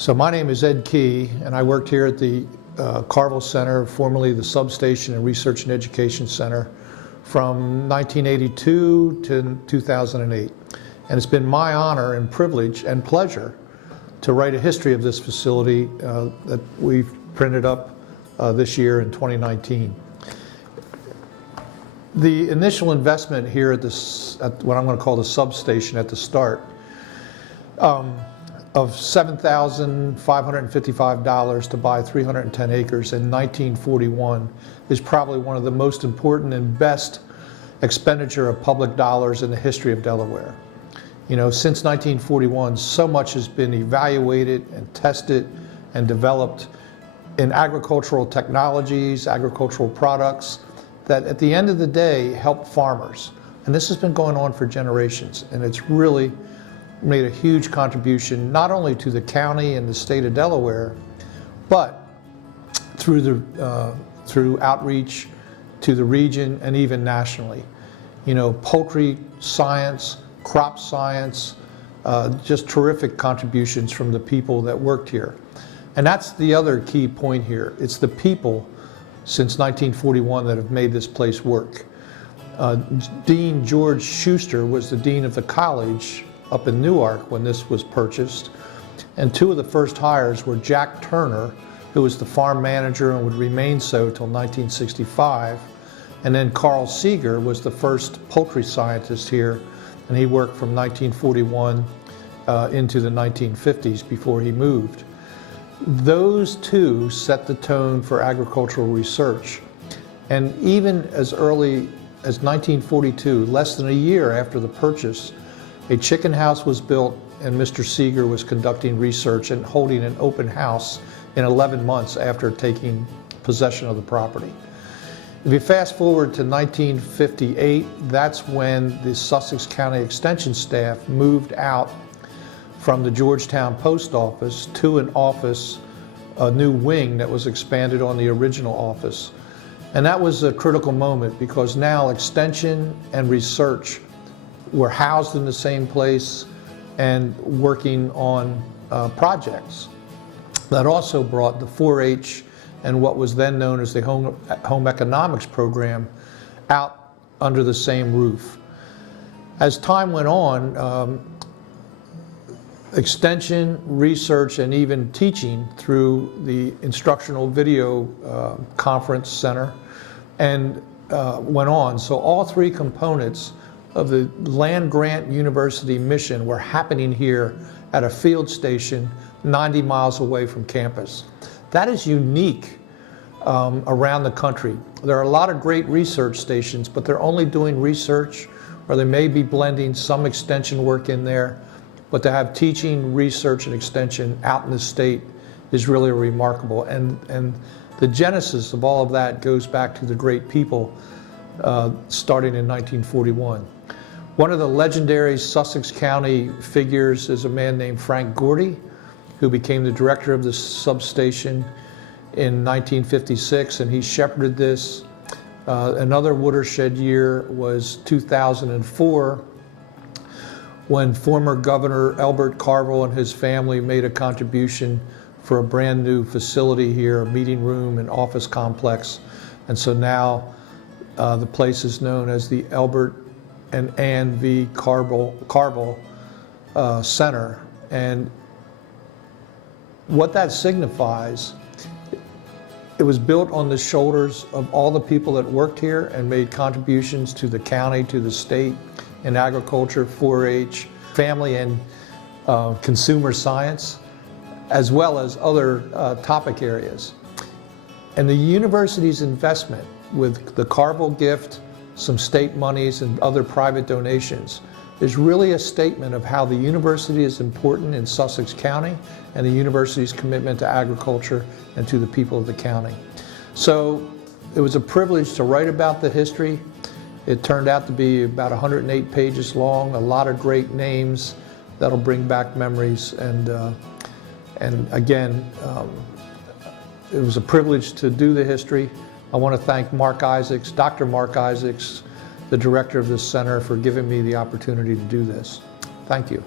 So my name is Ed Key, and I worked here at the Carvel Center, formerly the Substation and Research and Education Center, from 1982 to 2008. And it's been my honor and privilege and pleasure to write a history of this facility that we've printed up this year in 2019. The initial investment here at what I'm going to call the substation at the start of $7,555 to buy 310 acres in 1941 is probably one of the most important and best expenditure of public dollars in the history of Delaware. You know, since 1941, so much has been evaluated and tested and developed in agricultural technologies, agricultural products that at the end of the day help farmers. And this has been going on for generations, and it's really made a huge contribution not only to the county and the state of Delaware, but through outreach to the region and even nationally. You know, poultry science, crop science, just terrific contributions from the people that worked here. And that's the other key point here. It's the people since 1941 that have made this place work. Dean George Schuster was the dean of the college up in Newark when this was purchased. And two of the first hires were Jack Turner, who was the farm manager and would remain so till 1965. And then Carl Seeger was the first poultry scientist here, and he worked from 1941 into the 1950s before he moved. Those two set the tone for agricultural research. And even as early as 1942, less than a year after the purchase, a chicken house was built, and Mr. Seeger was conducting research and holding an open house in 11 months after taking possession of the property. If you fast forward to 1958, that's when the Sussex County Extension staff moved out from the Georgetown Post Office to an office, a new wing that was expanded on the original office. And that was a critical moment because now extension and research were housed in the same place and working on projects. That also brought the 4-H and what was then known as the home economics program out under the same roof. As time went on, extension, research, and even teaching through the Instructional Video Conference Center and went on. So all three components of the land-grant university mission were happening here at a field station 90 miles away from campus. That is unique around the country. There are a lot of great research stations, but they're only doing research, or they may be blending some extension work in there. But to have teaching, research, and extension out in the state is really remarkable. And the genesis of all of that goes back to the great people starting in 1941. One of the legendary Sussex County figures is a man named Frank Gordy, who became the director of the substation in 1956, and he shepherded this. Another watershed year was 2004, when former Governor Elbert Carvel and his family made a contribution for a brand new facility here, a meeting room and office complex. And so now the place is known as the Elbert and Ann V. Carvel Center. And what that signifies, it was built on the shoulders of all the people that worked here and made contributions to the county, to the state, in agriculture, 4-H, family and consumer science, as well as other topic areas. And the university's investment with the Carvel gift, some state monies and other private donations is really a statement of how the university is important in Sussex County and the university's commitment to agriculture and to the people of the county. So it was a privilege to write about the history. It turned out to be about 108 pages long, a lot of great names that'll bring back memories. And again, it was a privilege to do the history. I want to thank Mark Isaacs, Dr. Mark Isaacs, the director of this center, for giving me the opportunity to do this. Thank you.